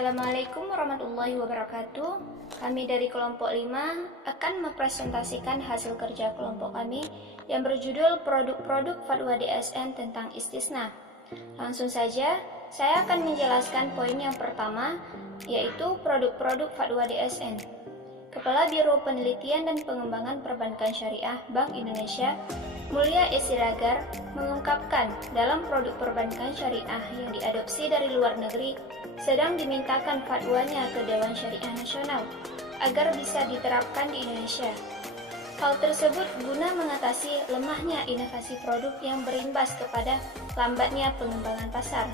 Assalamualaikum warahmatullahi wabarakatuh. Kami dari kelompok 5 akan mempresentasikan hasil kerja kelompok kami yang berjudul Produk-produk Fatwa DSN tentang istisna. Langsung saja, saya akan menjelaskan poin yang pertama, yaitu produk-produk Fatwa DSN. Kepala Biro Penelitian dan Pengembangan Perbankan Syariah Bank Indonesia, Mulia Siregar, mengungkapkan dalam produk perbankan syariah yang diadopsi dari luar negeri sedang dimintakan fatwanya ke Dewan Syariah Nasional agar bisa diterapkan di Indonesia. Hal tersebut guna mengatasi lemahnya inovasi produk yang berimbas kepada lambatnya pengembangan pasar.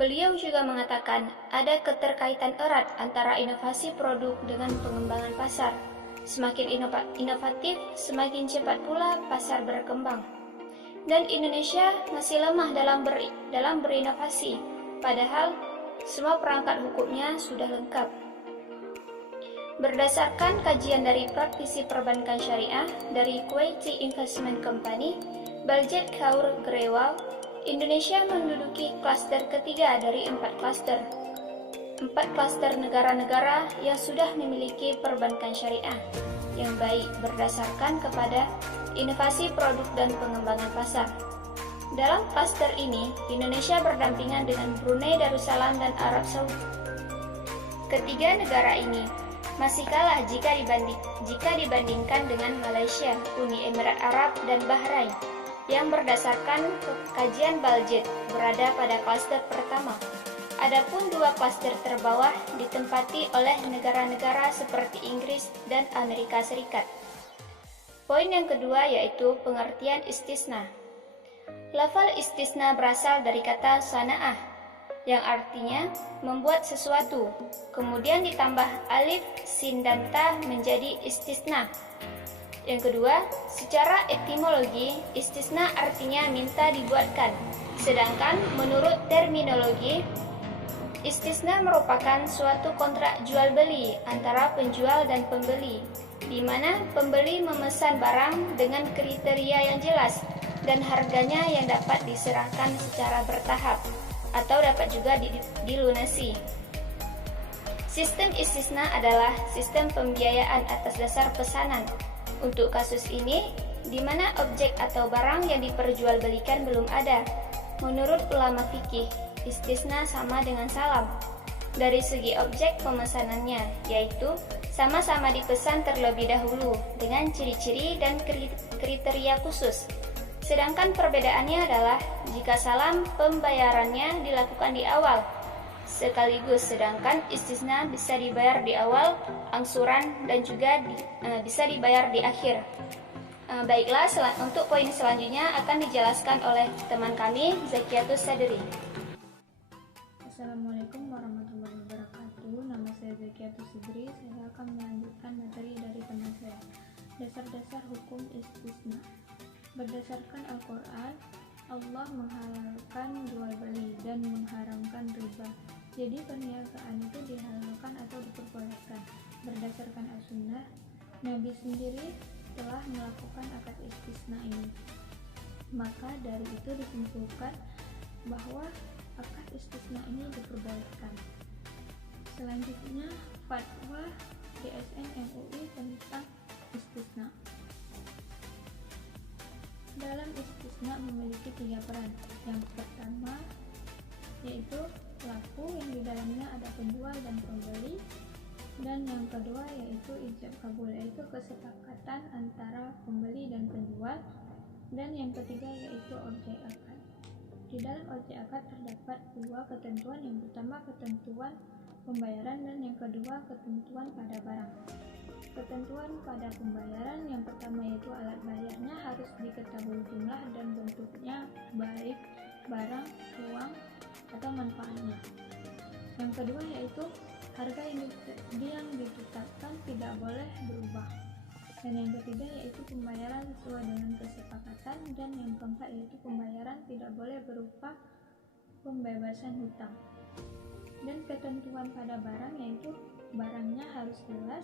Beliau juga mengatakan ada keterkaitan erat antara inovasi produk dengan pengembangan pasar. Semakin inovatif, semakin cepat pula pasar berkembang. Dan Indonesia masih lemah dalam berinovasi, padahal semua perangkat hukumnya sudah lengkap. Berdasarkan kajian dari praktisi perbankan syariah dari Kuwaiti Investment Company, Baljet Kaur Grewal, Indonesia menduduki klaster ketiga dari 4 klaster. 4 klaster negara-negara yang sudah memiliki perbankan syariah yang baik berdasarkan kepada inovasi produk dan pengembangan pasar. Dalam klaster ini, Indonesia berdampingan dengan Brunei Darussalam dan Arab Saudi. Ketiga negara ini masih kalah jika dibandingkan dengan Malaysia, Uni Emirat Arab, dan Bahrain yang berdasarkan kajian Baljet berada pada klaster pertama. Adapun 2 klaster terbawah ditempati oleh negara-negara seperti Inggris dan Amerika Serikat. Poin yang kedua yaitu pengertian istisna. Lafal istisna berasal dari kata sana'ah, yang artinya membuat sesuatu, kemudian ditambah alif, sin, dan ta menjadi istisna. Yang kedua, secara etimologi, istisna artinya minta dibuatkan, sedangkan menurut terminologi, istisna merupakan suatu kontrak jual-beli antara penjual dan pembeli, di mana pembeli memesan barang dengan kriteria yang jelas dan harganya yang dapat diserahkan secara bertahap atau dapat juga dilunasi. Sistem istisna adalah sistem pembiayaan atas dasar pesanan. Untuk kasus ini, di mana objek atau barang yang diperjualbelikan belum ada, menurut ulama fikih, istisna sama dengan salam. Dari segi objek pemesanannya, yaitu sama-sama dipesan terlebih dahulu dengan ciri-ciri dan kriteria khusus. Sedangkan perbedaannya adalah jika salam pembayarannya dilakukan di awal sekaligus, sedangkan istisna bisa dibayar di awal, angsuran, dan juga bisa dibayar di akhir. Baiklah, untuk poin selanjutnya akan dijelaskan oleh teman kami, Zakiatus Sadri. Assalamualaikum warahmatullahi wabarakatuh. Nama saya Zakiatus Sadri. Saya akan melanjutkan materi dari teman saya. Dasar-dasar hukum istisna. Berdasarkan Al-Quran, Allah menghalalkan jual beli dan mengharamkan riba. Jadi perniagaan itu dihalalkan atau diperbolehkan. Berdasarkan As-Sunnah, Nabi sendiri telah melakukan akad istisna ini. Maka dari itu disimpulkan bahwa akad istisna ini diperbolehkan. Selanjutnya, fatwa DSN MUI tentang istisna. Dalam istisna memiliki 3 peran. Yang pertama yaitu pelaku yang di dalamnya ada penjual dan pembeli, dan yang kedua yaitu ijab kabul, yaitu kesepakatan antara pembeli dan penjual, dan yang ketiga yaitu objek akad. Di dalam objek akad terdapat 2 ketentuan. Yang pertama ketentuan pembayaran dan yang kedua ketentuan pada barang. Ketentuan pada pembayaran yang pertama yaitu alat bayarnya harus diketahui jumlah dan bentuknya, baik barang, uang, atau manfaatnya. Yang kedua yaitu harga yang ditetapkan tidak boleh berubah. Dan yang ketiga yaitu pembayaran sesuai dengan kesepakatan, dan yang keempat yaitu pembayaran tidak boleh berupa pembebasan hutang. Dan ketentuan pada barang yaitu barangnya harus jelas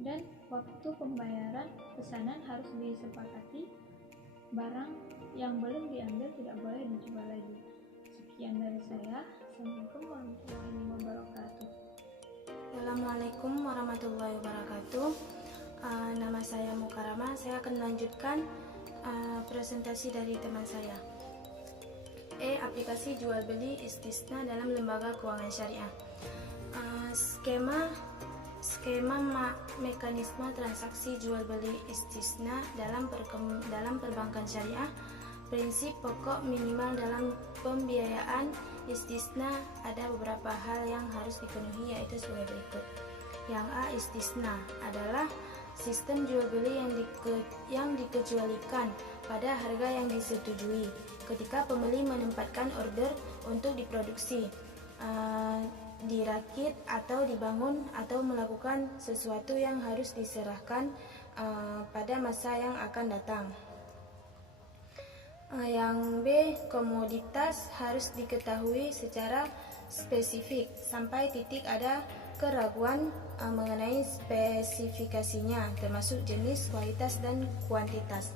dan waktu pembayaran pesanan harus disepakati. Barang yang belum diambil tidak boleh dijual lagi. Sekian dari saya. Assalamualaikum warahmatullahi wabarakatuh. Assalamualaikum warahmatullahi wabarakatuh. Nama saya Mukarama. Saya akan melanjutkan presentasi dari teman saya. Aplikasi jual beli istisna dalam lembaga keuangan syariah. Mekanisme transaksi jual beli istisna dalam perbankan syariah. Prinsip pokok minimal dalam pembiayaan istisna ada beberapa hal yang harus dipenuhi, yaitu sebagai berikut. Yang A, istisna adalah sistem jual beli yang dikecualikan pada harga yang disetujui ketika pembeli menempatkan order untuk diproduksi, dirakit atau dibangun atau melakukan sesuatu yang harus diserahkan pada masa yang akan datang. Yang B, komoditas harus diketahui secara spesifik sampai titik ada keraguan mengenai spesifikasinya, termasuk jenis, kualitas, dan kuantitas.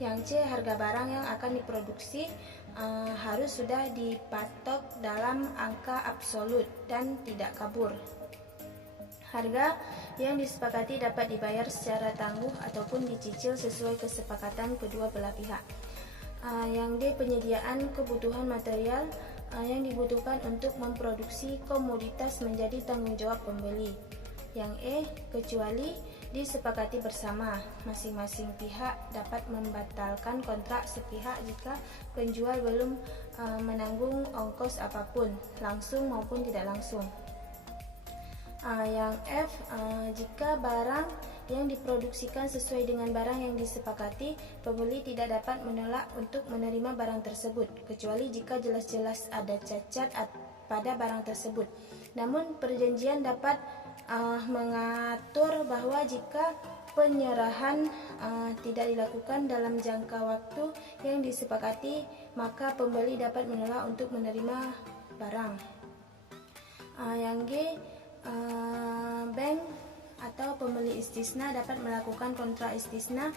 Yang C, harga barang yang akan diproduksi harus sudah dipatok dalam angka absolut dan tidak kabur. Harga yang disepakati dapat dibayar secara tangguh ataupun dicicil sesuai kesepakatan kedua belah pihak. Yang D, penyediaan kebutuhan material yang dibutuhkan untuk memproduksi komoditas menjadi tanggung jawab pembeli. Yang E, kecuali disepakati bersama, masing-masing pihak dapat membatalkan kontrak sepihak jika penjual belum menanggung ongkos apapun, langsung maupun tidak langsung. Yang F, jika barang yang diproduksikan sesuai dengan barang yang disepakati, pembeli tidak dapat menolak untuk menerima barang tersebut, kecuali jika jelas-jelas ada cacat pada barang tersebut. Namun perjanjian dapat mengatur bahwa jika penyerahan tidak dilakukan dalam jangka waktu yang disepakati, maka pembeli dapat menolak untuk menerima barang. Yang G, bank atau pembeli istisna dapat melakukan kontrak istisna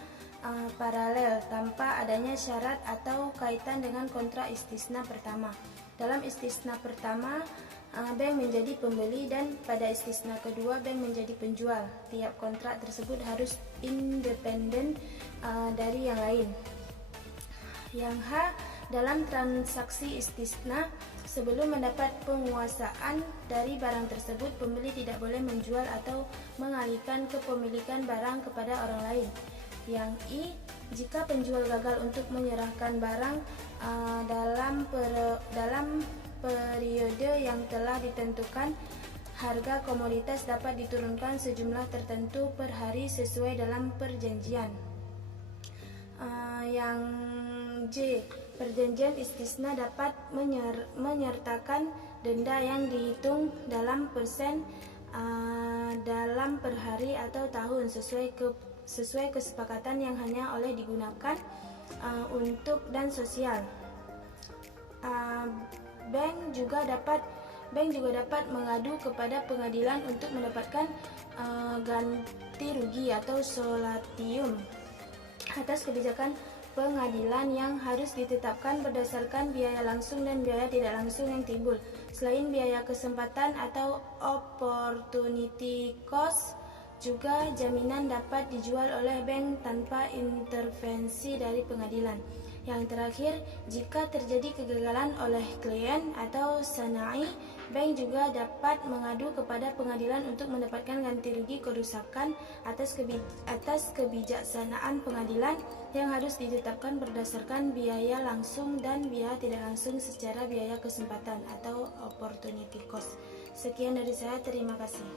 paralel tanpa adanya syarat atau kaitan dengan kontrak istisna pertama. Dalam istisna pertama, bank menjadi pembeli dan pada istisna kedua bank menjadi penjual. Tiap kontrak tersebut harus independen dari yang lain. Yang H, dalam transaksi istisna, sebelum mendapat penguasaan dari barang tersebut, pembeli tidak boleh menjual atau mengalihkan kepemilikan barang kepada orang lain. Yang I, jika penjual gagal untuk menyerahkan barang dalam periode yang telah ditentukan, harga komoditas dapat diturunkan sejumlah tertentu per hari sesuai dalam perjanjian. Yang J, perjanjian istisna dapat menyertakan denda yang dihitung dalam persen dalam per hari atau tahun sesuai kesepakatan yang hanya oleh digunakan untuk dan sosial. Bank juga dapat mengadu kepada pengadilan untuk mendapatkan ganti rugi atau solatium atas kebijakan pengadilan yang harus ditetapkan berdasarkan biaya langsung dan biaya tidak langsung yang timbul. Selain biaya kesempatan atau opportunity cost, juga jaminan dapat dijual oleh bank tanpa intervensi dari pengadilan. Yang terakhir, jika terjadi kegagalan oleh klien atau sanai, bank juga dapat mengadu kepada pengadilan untuk mendapatkan ganti rugi kerusakan atas kebijaksanaan pengadilan yang harus ditetapkan berdasarkan biaya langsung dan biaya tidak langsung secara biaya kesempatan atau opportunity cost. Sekian dari saya, terima kasih.